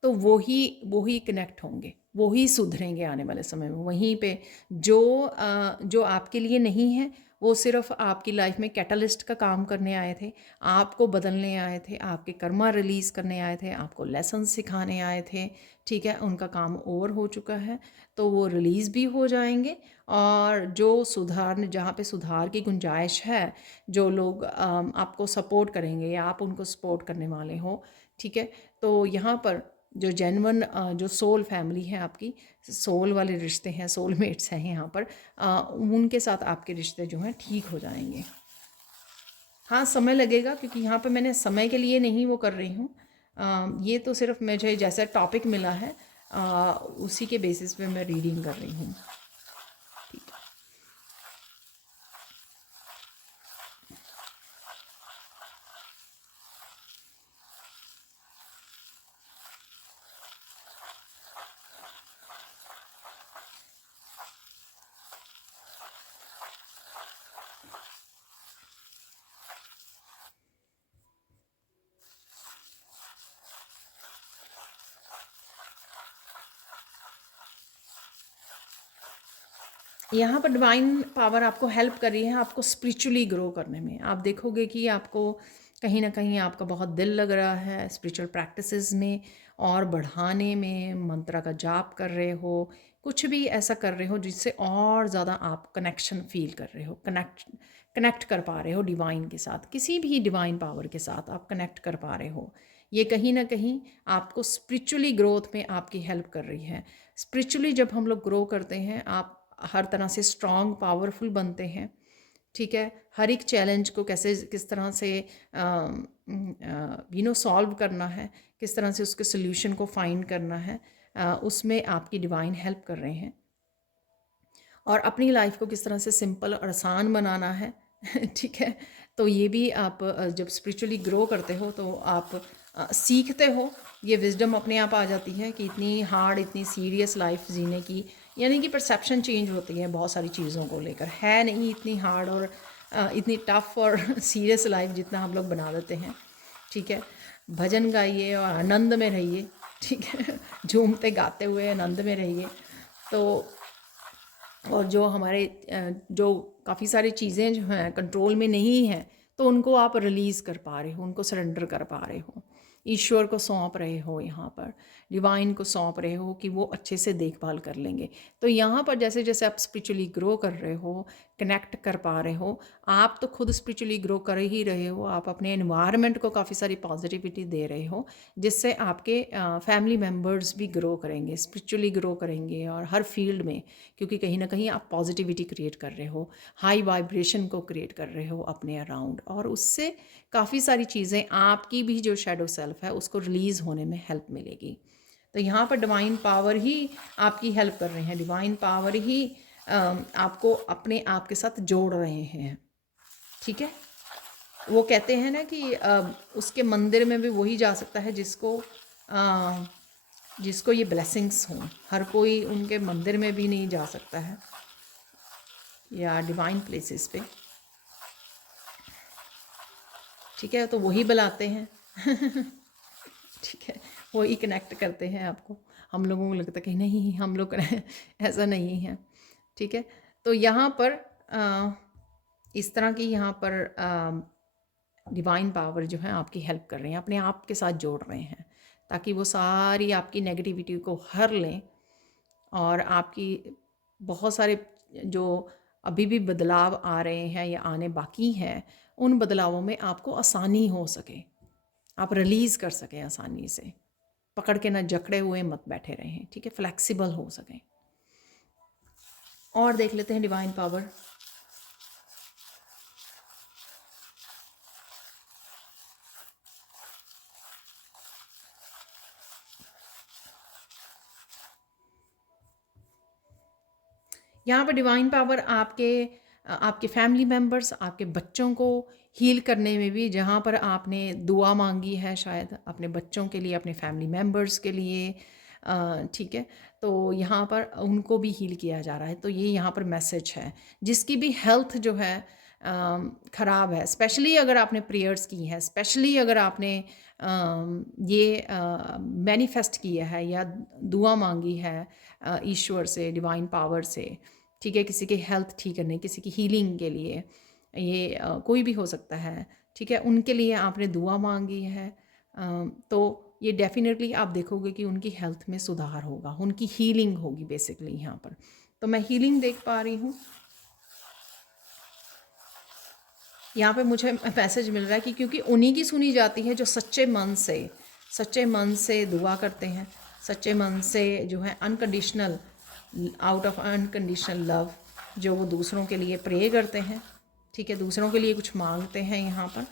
तो वो ही कनेक्ट होंगे, वो ही सुधरेंगे आने वाले समय में। वहीं पे जो आपके लिए नहीं है, वो सिर्फ आपकी लाइफ में कैटलिस्ट का काम करने आए थे, आपको बदलने आए थे, आपके कर्मा रिलीज़ करने आए थे, आपको लेसन सिखाने आए थे। ठीक है, उनका काम ओवर हो चुका है, तो वो रिलीज़ भी हो जाएंगे। और जहाँ पे सुधार की गुंजाइश है, जो लोग आपको सपोर्ट करेंगे या आप उनको सपोर्ट करने वाले हो, ठीक है, तो यहाँ पर जो जेन्युइन जो सोल फैमिली है आपकी, सोल वाले रिश्ते हैं, सोलमेट्स हैं यहाँ पर, उनके साथ आपके रिश्ते जो हैं ठीक हो जाएंगे। हाँ, समय लगेगा, क्योंकि यहाँ पे मैंने समय के लिए नहीं वो कर रही हूँ। ये तो सिर्फ मुझे जैसा टॉपिक मिला है उसी के बेसिस पे मैं रीडिंग कर रही हूँ। ठीक है, यहाँ पर डिवाइन पावर आपको हेल्प कर रही है आपको स्पिरिचुअली ग्रो करने में। आप देखोगे कि आपको कहीं न कहीं आपका बहुत दिल लग रहा है स्पिरिचुअल प्रैक्टिसेस में और बढ़ाने में, मंत्र का जाप कर रहे हो, कुछ भी ऐसा कर रहे हो जिससे और ज़्यादा आप कनेक्शन फ़ील कर रहे हो, कनेक्ट कनेक्ट कर पा रहे हो डिवाइन के साथ, किसी भी डिवाइन पावर के साथ आप कनेक्ट कर पा रहे हो। ये कहीं न कहीं आपको स्पिरिचुअली ग्रोथ में आपकी हेल्प कर रही है। स्पिरिचुअली जब हम लोग ग्रो करते हैं, आप हर तरह से स्ट्रॉन्ग पावरफुल बनते हैं, ठीक है। हर एक चैलेंज को कैसे किस तरह से सॉल्व करना है, किस तरह से उसके सोल्यूशन को फाइंड करना है, उसमें आपकी डिवाइन हेल्प कर रहे हैं। और अपनी लाइफ को किस तरह से सिंपल और आसान बनाना है ठीक है। तो ये भी आप जब स्पिरिचुअली ग्रो करते हो तो आप सीखते हो, ये विजडम अपने आप आ जाती है कि इतनी हार्ड, इतनी सीरियस लाइफ जीने की, यानी कि परसेप्शन चेंज होती है बहुत सारी चीज़ों को लेकर, है नहीं इतनी हार्ड और इतनी टफ और सीरियस लाइफ जितना हम लोग बना देते हैं, ठीक है। भजन गाइए और आनंद में रहिए, ठीक है झूमते गाते हुए आनंद में रहिए। तो और जो हमारे जो काफ़ी सारी चीज़ें जो हैं कंट्रोल में नहीं हैं, तो उनको आप रिलीज़ कर पा रहे हो, उनको सरेंडर कर पा रहे हो, ईश्वर को सौंप रहे हो, यहाँ पर डिवाइन को सौंप रहे हो कि वो अच्छे से देखभाल कर लेंगे। तो यहाँ पर जैसे जैसे आप स्पिरिचुअली ग्रो कर रहे हो, कनेक्ट कर पा रहे हो, आप तो खुद स्पिरिचुअली ग्रो कर ही रहे हो, आप अपने एनवायरनमेंट को काफ़ी सारी पॉजिटिविटी दे रहे हो, जिससे आपके फैमिली मेम्बर्स भी ग्रो करेंगे, स्पिरिचुअली ग्रो करेंगे और हर फील्ड में, क्योंकि कहीं ना कहीं आप पॉजिटिविटी क्रिएट कर रहे हो, हाई वाइब्रेशन को क्रिएट कर रहे हो अपने अराउंड, और उससे काफ़ी सारी चीज़ें आपकी भी जो शैडो सेल्फ है उसको रिलीज़ होने में हेल्प मिलेगी। तो यहाँ पर डिवाइन पावर ही आपकी हेल्प कर रहे हैं, डिवाइन पावर ही आपको अपने आप के साथ जोड़ रहे हैं, ठीक है। वो कहते हैं ना कि उसके मंदिर में भी वही जा सकता है जिसको ये ब्लेसिंग्स हों, हर कोई उनके मंदिर में भी नहीं जा सकता है या डिवाइन प्लेसेस पे, ठीक है। तो वही बुलाते हैं ठीक है, वही कनेक्ट करते हैं आपको। हम लोगों को लगता है कि नहीं हम लोग ऐसा नहीं है, ठीक है। तो यहाँ पर इस तरह की यहाँ पर डिवाइन पावर जो है आपकी हेल्प कर रहे हैं, अपने आप के साथ जोड़ रहे हैं, ताकि वो सारी आपकी नेगेटिविटी को हर लें और आपकी बहुत सारे जो अभी भी बदलाव आ रहे हैं या आने बाकी हैं, उन बदलावों में आपको आसानी हो सके, आप रिलीज़ कर सकें आसानी से, पकड़ के ना जकड़े हुए मत बैठे रहें, ठीक है, फ्लेक्सिबल हो सकें। और देख लेते हैं डिवाइन पावर। यहाँ पर डिवाइन पावर आपके फैमिली मेम्बर्स, आपके बच्चों को हील करने में भी, जहाँ पर आपने दुआ मांगी है शायद अपने बच्चों के लिए, अपने फैमिली मेम्बर्स के लिए, ठीक है, तो यहाँ पर उनको भी हील किया जा रहा है। तो ये यहाँ पर मैसेज है, जिसकी भी हेल्थ जो है ख़राब है, स्पेशली अगर आपने प्रेयर्स की हैं, स्पेशली अगर आपने ये मैनिफेस्ट किया है या दुआ मांगी है ईश्वर से, डिवाइन पावर से, ठीक है, किसी की हेल्थ ठीक करने, किसी की हीलिंग के लिए, ये कोई भी हो सकता है, ठीक है, उनके लिए आपने दुआ मांगी है, तो ये डेफिनेटली आप देखोगे कि उनकी हेल्थ में सुधार होगा, उनकी हीलिंग होगी बेसिकली यहाँ पर। तो मैं हीलिंग देख पा रही हूँ यहाँ पे, मुझे मैसेज मिल रहा है कि क्योंकि उन्हीं की सुनी जाती है जो सच्चे मन से दुआ करते हैं, सच्चे मन से जो है unconditional, out of unconditional love, जो वो दूसरों के लिए प्रे करते हैं, ठीक है, दूसरों के लिए कुछ मांगते हैं यहाँ पर,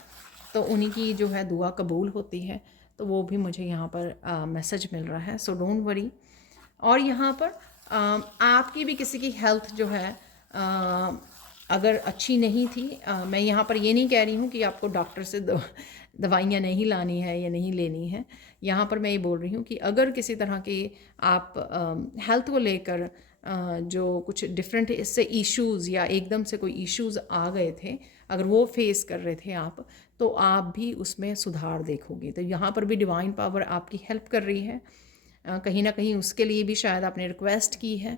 तो उन्हीं की जो है दुआ कबूल होती है। तो वो भी मुझे यहाँ पर मैसेज मिल रहा है, सो डोंट वरी। और यहाँ पर आपकी भी किसी की हेल्थ जो है अगर अच्छी नहीं थी, मैं यहाँ पर ये नहीं कह रही हूँ कि आपको डॉक्टर से दवाइयाँ नहीं लानी है या नहीं लेनी है, यहाँ पर मैं ये बोल रही हूँ कि अगर किसी तरह के आप हेल्थ को लेकर जो कुछ डिफरेंट इससे इश्यूज़ या एकदम से कोई इश्यूज़ आ गए थे, अगर वो फेस कर रहे थे आप, तो आप भी उसमें सुधार देखोगे। तो यहाँ पर भी डिवाइन पावर आपकी हेल्प कर रही है, कहीं ना कहीं उसके लिए भी शायद आपने रिक्वेस्ट की है,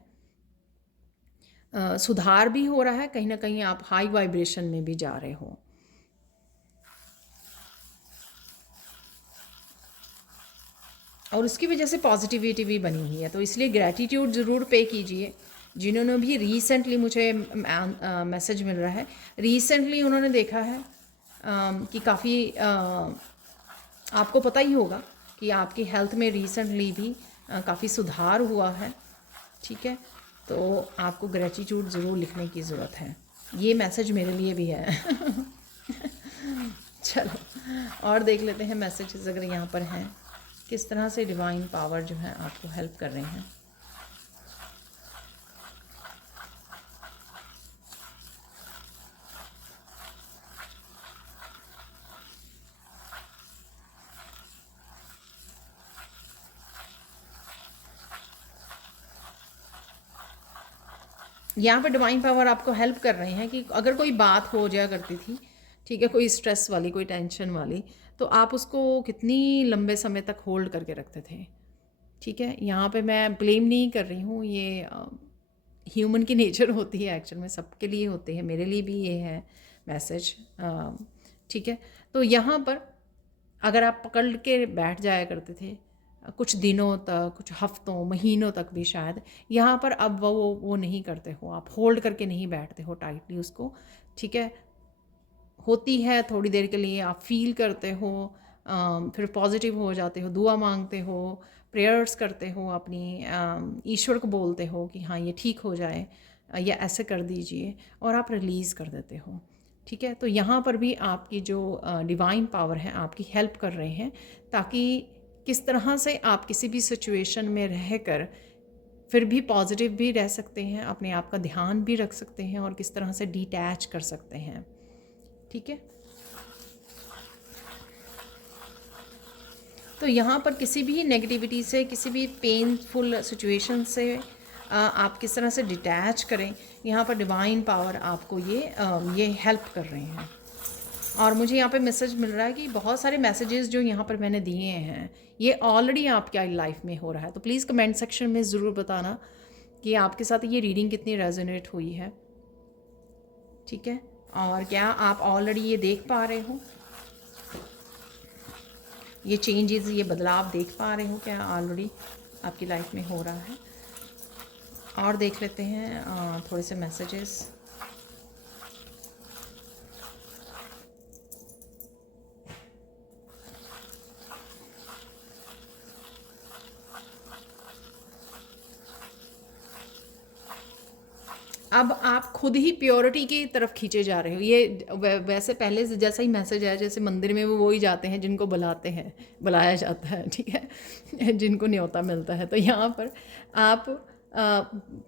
सुधार भी हो रहा है, कहीं ना कहीं आप हाई वाइब्रेशन में भी जा रहे हो। और उसकी वजह से पॉजिटिविटी भी बनी हुई है, तो इसलिए ग्रैटिट्यूड ज़रूर पे कीजिए। जिन्होंने भी रिसेंटली मुझे मैसेज मिल रहा है, रिसेंटली उन्होंने देखा है कि काफ़ी आपको पता ही होगा कि आपकी हेल्थ में रिसेंटली भी काफ़ी सुधार हुआ है, ठीक है। तो आपको ग्रेटिट्यूड ज़रूर लिखने की ज़रूरत है। ये मैसेज मेरे लिए भी है। चलो और देख लेते हैं मैसेजेस अगर यहाँ पर हैं, किस तरह से डिवाइन पावर जो है आपको हेल्प कर रहे हैं। यहाँ पर डिवाइन पावर आपको हेल्प कर रहे हैं कि अगर कोई बात हो जाया करती थी, ठीक है, कोई स्ट्रेस वाली, कोई टेंशन वाली, तो आप उसको कितनी लंबे समय तक होल्ड करके रखते थे, ठीक है। यहाँ पे मैं ब्लेम नहीं कर रही हूँ, ये ह्यूमन की नेचर होती है, एक्चुअल में सबके लिए होते हैं, मेरे लिए भी ये है मैसेज, ठीक है। तो यहाँ पर अगर आप पकड़ के बैठ जाया करते थे कुछ दिनों तक, कुछ हफ्तों, महीनों तक भी शायद, यहाँ पर अब वो नहीं करते हो, आप होल्ड करके नहीं बैठते हो टाइटली उसको, ठीक है। होती है थोड़ी देर के लिए, आप फील करते हो, फिर पॉजिटिव हो जाते हो, दुआ मांगते हो, प्रेयर्स करते हो, अपनी ईश्वर को बोलते हो कि हाँ ये ठीक हो जाए या ऐसे कर दीजिए, और आप रिलीज़ कर देते हो, ठीक है। तो यहाँ पर भी आपकी जो डिवाइन पावर है आपकी हेल्प कर रहे हैं, ताकि किस तरह से आप किसी भी सिचुएशन में रहकर फिर भी पॉजिटिव भी रह सकते हैं, अपने आप का ध्यान भी रख सकते हैं, और किस तरह से डिटैच कर सकते हैं, ठीक है। तो यहाँ पर किसी भी नेगेटिविटी से, किसी भी पेनफुल सिचुएशन से आप किस तरह से डिटैच करें, यहाँ पर डिवाइन पावर आपको ये हेल्प कर रहे हैं। और मुझे यहाँ पे मैसेज मिल रहा है कि बहुत सारे मैसेजेस जो यहाँ पर मैंने दिए हैं ये ऑलरेडी आपके लाइफ में हो रहा है। तो प्लीज़ कमेंट सेक्शन में ज़रूर बताना कि आपके साथ ये रीडिंग कितनी रेजोनेट हुई है, ठीक है। और क्या आप ऑलरेडी ये देख पा रहे हो, ये चेंजेस, ये बदलाव देख पा रहे हो क्या ऑलरेडी आपकी लाइफ में हो रहा है। और देख लेते हैं थोड़े से मैसेजेस। अब आप खुद ही प्योरिटी की तरफ खींचे जा रहे हो। ये वैसे पहले से जैसा ही मैसेज है, जैसे मंदिर में वो ही जाते हैं जिनको बुलाते हैं, बुलाया जाता है, ठीक है, जिनको न्योता मिलता है। तो यहाँ पर आप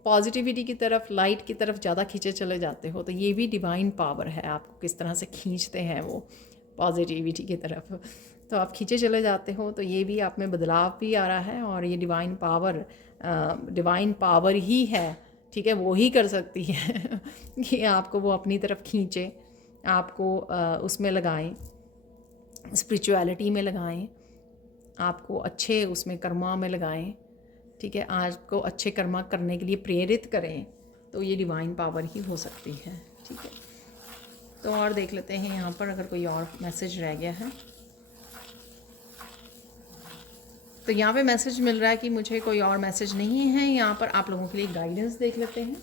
पॉजिटिविटी की तरफ, लाइट की तरफ ज़्यादा खींचे चले जाते हो। तो ये भी डिवाइन पावर है, आपको किस तरह से खींचते हैं वो पॉजिटिविटी की तरफ। तो आप खींचे चले जाते हो, तो ये भी आप में बदलाव भी आ रहा है। और ये डिवाइन पावर ही है, ठीक है, वो ही कर सकती है कि आपको वो अपनी तरफ खींचे, आपको उसमें लगाएं, स्पिरिचुअलिटी में लगाएं, आपको अच्छे उसमें कर्मा में लगाएं, ठीक है, आपको अच्छे कर्मा करने के लिए प्रेरित करें। तो ये डिवाइन पावर ही हो सकती है, ठीक है। तो और देख लेते हैं यहाँ पर अगर कोई और मैसेज रह गया है। तो यहाँ पे मैसेज मिल रहा है कि मुझे कोई और मैसेज नहीं है। यहाँ पर आप लोगों के लिए गाइडेंस देख लेते हैं।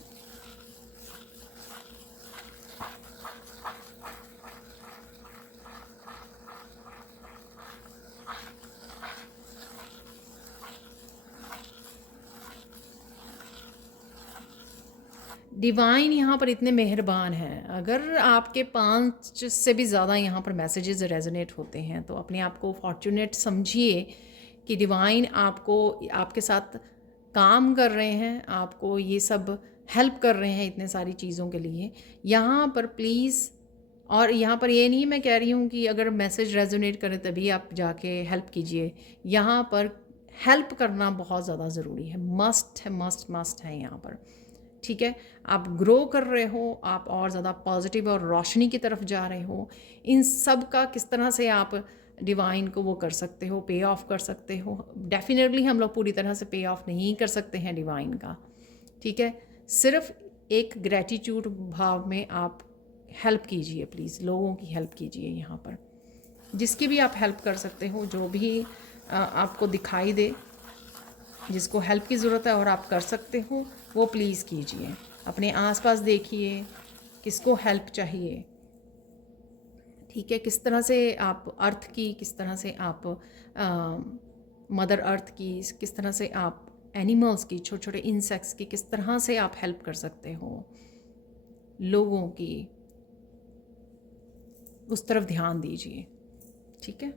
डिवाइन यहाँ पर इतने मेहरबान हैं। अगर आपके 5 से भी ज़्यादा यहाँ पर मैसेजेस रेजोनेट होते हैं, तो अपने आप को फॉर्चुनेट समझिए कि डिवाइन आपको, आपके साथ काम कर रहे हैं, आपको ये सब हेल्प कर रहे हैं इतने सारी चीज़ों के लिए। यहाँ पर प्लीज़, और यहाँ पर ये नहीं मैं कह रही हूँ कि अगर मैसेज रेजोनेट करें तभी आप जाके हेल्प कीजिए। यहाँ पर हेल्प करना बहुत ज़्यादा ज़रूरी है, मस्ट है, मस्ट है यहाँ पर, ठीक है। आप ग्रो कर रहे हो, आप और ज़्यादा पॉजिटिव और रोशनी की तरफ जा रहे हो। इन सब का किस तरह से आप डिवाइन को वो कर सकते हो, पे ऑफ कर सकते हो। डेफिनेटली हम लोग पूरी तरह से पे ऑफ नहीं कर सकते हैं डिवाइन का, ठीक है। सिर्फ एक ग्रैटिट्यूड भाव में आप हेल्प कीजिए, प्लीज़ लोगों की हेल्प कीजिए। यहाँ पर जिसकी भी आप हेल्प कर सकते हो, जो भी आपको दिखाई दे, जिसको हेल्प की ज़रूरत है और आप कर सकते हो, वो प्लीज़ कीजिए। अपने आसपास देखिए किसको हेल्प चाहिए, ठीक है। किस तरह से आप अर्थ की, किस तरह से आप मदर अर्थ की, किस तरह से आप एनिमल्स की, छोटे छोटे इंसेक्ट्स की, किस तरह से आप हेल्प कर सकते हो लोगों की, उस तरफ ध्यान दीजिए, ठीक है।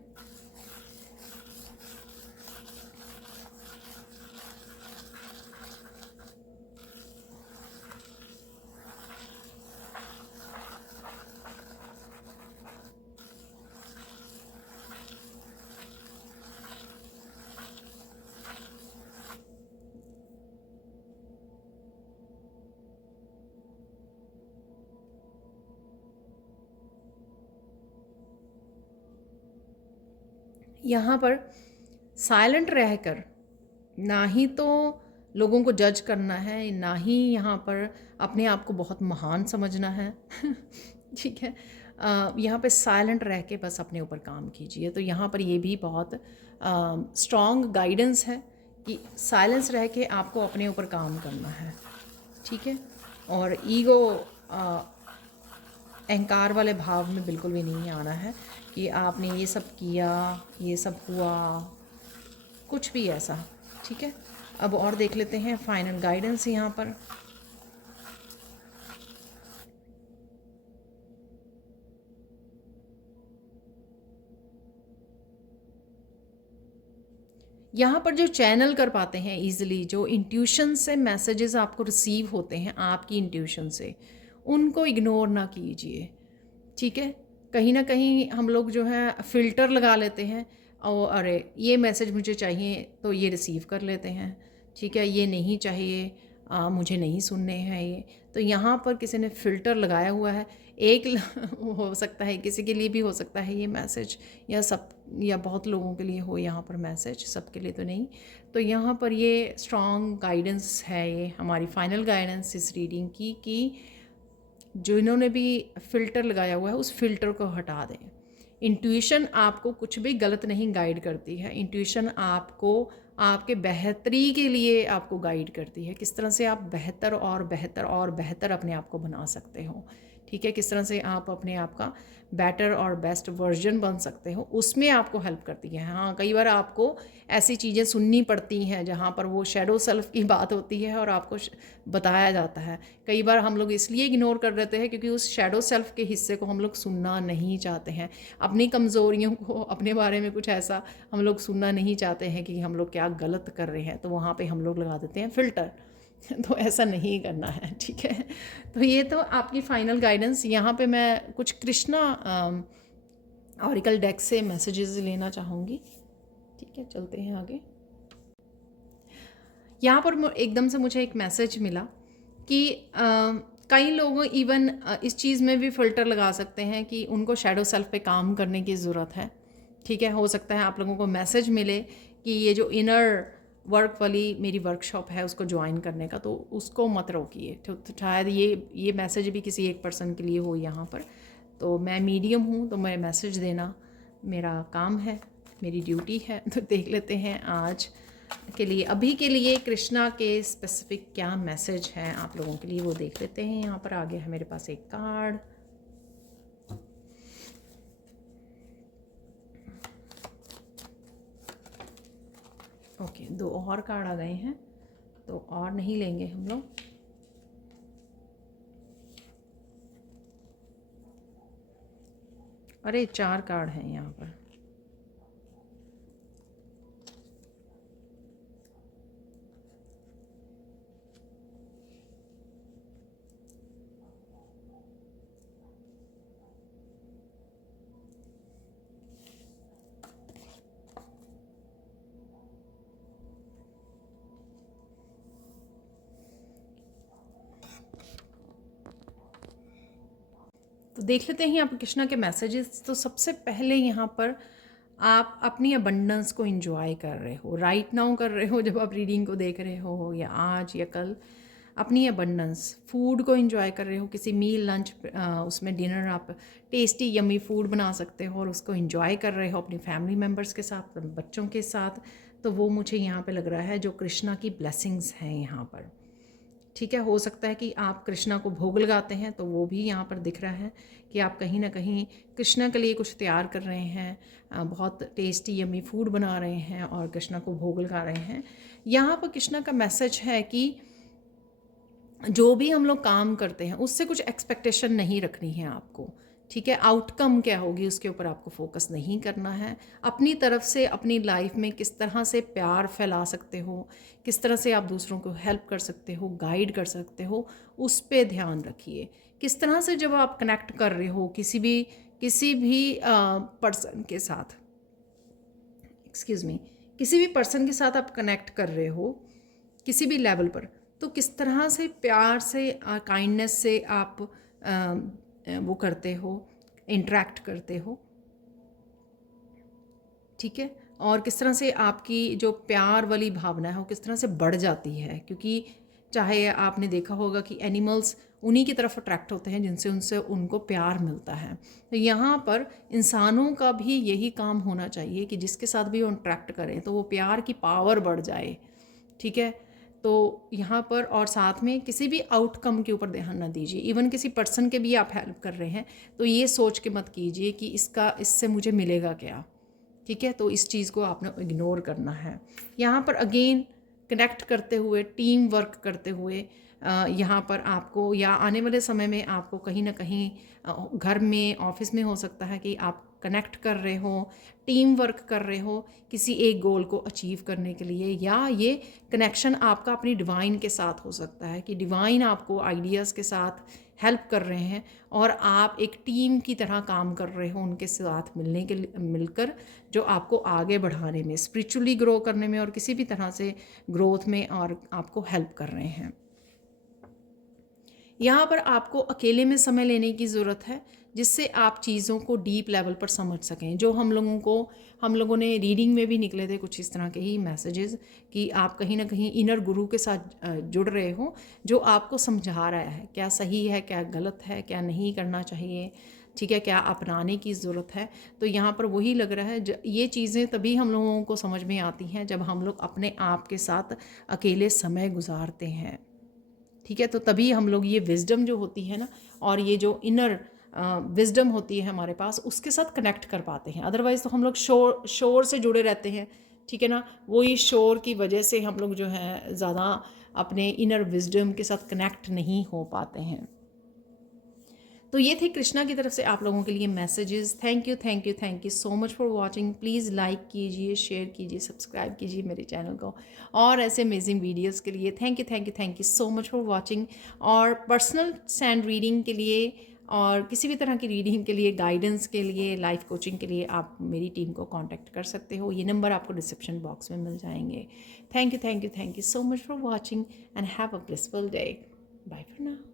यहाँ पर साइलेंट रहकर ना ही तो लोगों को जज करना है, ना ही यहाँ पर अपने आप को बहुत महान समझना है ठीक है। यहाँ पे साइलेंट रह के बस अपने ऊपर काम कीजिए। तो यहाँ पर ये भी बहुत स्ट्रॉन्ग गाइडेंस है कि साइलेंस रह के आपको अपने ऊपर काम करना है, ठीक है। और ईगो, अहंकार वाले भाव में बिल्कुल भी नहीं आना है कि आपने ये सब किया, ये सब हुआ, कुछ भी ऐसा, ठीक है। अब और देख लेते हैं फाइनल गाइडेंस यहाँ पर। यहाँ पर जो चैनल कर पाते हैं इजीली, जो इंट्यूशन से मैसेजेस आपको रिसीव होते हैं आपकी इंट्यूशन से, उनको इग्नोर ना कीजिए, ठीक है। कहीं ना कहीं हम लोग जो है फ़िल्टर लगा लेते हैं, और अरे ये मैसेज मुझे चाहिए तो ये रिसीव कर लेते हैं, ठीक है, ये नहीं चाहिए, मुझे नहीं सुनने हैं ये। तो यहाँ पर किसी ने फ़िल्टर लगाया हुआ है। एक हो सकता है किसी के लिए भी हो सकता है ये मैसेज, या सब, या बहुत लोगों के लिए हो यहाँ पर मैसेज, सबके लिए तो नहीं। तो यहाँ पर ये स्ट्रॉन्ग गाइडेंस है, ये हमारी फाइनल गाइडेंस इस रीडिंग की, कि जो इन्होंने भी फ़िल्टर लगाया हुआ है उस फ़िल्टर को हटा दें। इंट्यूशन आपको कुछ भी गलत नहीं गाइड करती है। इंट्यूशन आपको आपके बेहतरी के लिए आपको गाइड करती है, किस तरह से आप बेहतर और बेहतर और बेहतर अपने आप को बना सकते हो, ठीक है। किस तरह से आप अपने आप का बेटर और बेस्ट वर्जन बन सकते हो, उसमें आपको हेल्प करती है। हाँ, कई बार आपको ऐसी चीज़ें सुननी पड़ती हैं जहाँ पर वो शैडो सेल्फ की बात होती है और आपको बताया जाता है। कई बार हम लोग इसलिए इग्नोर कर देते हैं क्योंकि उस शैडो सेल्फ के हिस्से को हम लोग सुनना नहीं चाहते हैं। अपनी कमज़ोरियों को, अपने बारे में कुछ ऐसा हम लोग सुनना नहीं चाहते हैं कि हम लोग क्या गलत कर रहे हैं, तो वहाँ पे हम लोग लगा देते हैं फ़िल्टर तो ऐसा नहीं करना है, ठीक है। तो ये तो आपकी फ़ाइनल गाइडेंस। यहाँ पे मैं कुछ कृष्णा ऑरिकल डेक से मैसेजेस लेना चाहूँगी, ठीक है। चलते हैं आगे। यहाँ पर एकदम से मुझे एक मैसेज मिला कि कई लोग इवन इस चीज़ में भी फ़िल्टर लगा सकते हैं कि उनको शैडो सेल्फ पे काम करने की ज़रूरत है, ठीक है। हो सकता है आप लोगों को मैसेज मिले कि ये जो इनर वर्क वाली मेरी वर्कशॉप है उसको ज्वाइन करने का, तो उसको मत रोकिए। तो शायद ये मैसेज भी किसी एक पर्सन के लिए हो यहाँ पर। तो मैं मीडियम हूँ, तो मैं मैसेज देना मेरा काम है, मेरी ड्यूटी है। तो देख लेते हैं आज के लिए, अभी के लिए कृष्णा के स्पेसिफिक क्या मैसेज हैं आप लोगों के लिए, वो देख लेते हैं। यहाँ पर आ गया है मेरे पास एक कार्ड। ओके, दो और कार्ड आ गए हैं, तो और नहीं लेंगे हम लोग। अरे 4 कार्ड हैं यहाँ पर। तो देख लेते हैं आप कृष्णा के मैसेजेस। तो सबसे पहले यहाँ पर आप अपनी अबंडेंस को एंजॉय कर रहे हो, राइट नाउ कर रहे हो, जब आप रीडिंग को देख रहे हो, या आज या कल। अपनी अबंडेंस, फूड को एंजॉय कर रहे हो, किसी मील लंच उसमें डिनर आप टेस्टी यम्मी फूड बना सकते हो और उसको एंजॉय कर रहे हो अपनी फैमिली मेम्बर्स के साथ, बच्चों के साथ, तो वो मुझे यहाँ पे लग रहा है जो कृष्णा की ब्लेसिंग्स हैं यहाँ पर। ठीक है, हो सकता है कि आप कृष्णा को भोग लगाते हैं, तो वो भी यहाँ पर दिख रहा है कि आप कहीं ना कहीं कृष्णा के लिए कुछ तैयार कर रहे हैं, बहुत टेस्टी यम्मी फूड बना रहे हैं और कृष्णा को भोग लगा रहे हैं। यहाँ पर कृष्णा का मैसेज है कि जो भी हम लोग काम करते हैं उससे कुछ एक्सपेक्टेशन नहीं रखनी है आपको। ठीक है, आउटकम क्या होगी उसके ऊपर आपको फोकस नहीं करना है। अपनी तरफ से अपनी लाइफ में किस तरह से प्यार फैला सकते हो, किस तरह से आप दूसरों को हेल्प कर सकते हो, गाइड कर सकते हो, उस पर ध्यान रखिए। किस तरह से जब आप कनेक्ट कर रहे हो किसी भी पर्सन के साथ, एक्सक्यूज़ मी, किसी भी पर्सन के साथ आप कनेक्ट कर रहे हो किसी भी लेवल पर, तो किस तरह से प्यार से काइंडनेस से आप वो करते हो, इंटरेक्ट करते हो। ठीक है, और किस तरह से आपकी जो प्यार वाली भावना है वो किस तरह से बढ़ जाती है, क्योंकि चाहे आपने देखा होगा कि एनिमल्स उन्हीं की तरफ अट्रैक्ट होते हैं जिनसे उनसे उनको प्यार मिलता है। तो यहाँ पर इंसानों का भी यही काम होना चाहिए कि जिसके साथ भी वो अट्रैक्ट करें तो वो प्यार की पावर बढ़ जाए। ठीक है, तो यहाँ पर और साथ में किसी भी आउटकम के ऊपर ध्यान ना दीजिए। इवन किसी पर्सन के भी आप हेल्प कर रहे हैं तो ये सोच के मत कीजिए कि इससे मुझे मिलेगा क्या। ठीक है, तो इस चीज़ को आपने इग्नोर करना है। यहाँ पर अगेन कनेक्ट करते हुए, टीम वर्क करते हुए, यहाँ पर आपको या आने वाले समय में आपको कहीं ना कहीं घर में, ऑफिस में हो सकता है कि आप कनेक्ट कर रहे हो, टीम वर्क कर रहे हो किसी एक गोल को अचीव करने के लिए, या ये कनेक्शन आपका अपनी डिवाइन के साथ हो सकता है कि डिवाइन आपको आइडियाज़ के साथ हेल्प कर रहे हैं और आप एक टीम की तरह काम कर रहे हो उनके साथ मिलकर, जो आपको आगे बढ़ाने में, स्पिरिचुअली ग्रो करने में और किसी भी तरह से ग्रोथ में और आपको हेल्प कर रहे हैं। यहाँ पर आपको अकेले में समय लेने की ज़रूरत है जिससे आप चीज़ों को डीप लेवल पर समझ सकें। जो हम लोगों ने रीडिंग में भी निकले थे कुछ इस तरह के ही मैसेजेस कि आप कहीं ना कहीं इनर गुरु के साथ जुड़ रहे हो जो आपको समझा रहा है क्या सही है, क्या गलत है, क्या नहीं करना चाहिए। ठीक है, क्या अपनाने की ज़रूरत है। तो यहाँ पर वही लग रहा है, ये चीज़ें तभी हम लोगों को समझ में आती हैं जब हम लोग अपने आप के साथ अकेले समय गुजारते हैं। ठीक है, तो तभी हम लोग ये विजडम जो होती है ना, और ये जो इनर विजडम होती है हमारे पास, उसके साथ कनेक्ट कर पाते हैं। अदरवाइज़ तो हम लोग शोर से जुड़े रहते हैं। ठीक है ना, वही शोर की वजह से हम लोग जो है ज़्यादा अपने इनर विजडम के साथ कनेक्ट नहीं हो पाते हैं। तो ये थे कृष्णा की तरफ से आप लोगों के लिए messages. Thank you so much for watching. Please like कीजिए, शेयर कीजिए, सब्सक्राइब कीजिए मेरे चैनल को और ऐसे अमेजिंग वीडियोस के लिए। Thank you so much for watching. और पर्सनल सैंड रीडिंग के लिए और किसी भी तरह की रीडिंग के लिए, गाइडेंस के लिए, लाइफ कोचिंग के लिए आप मेरी टीम को कांटेक्ट कर सकते हो। ये नंबर आपको डिस्क्रिप्शन बॉक्स में मिल जाएंगे। Thank you so much for watching and have a blissful day. Bye for now.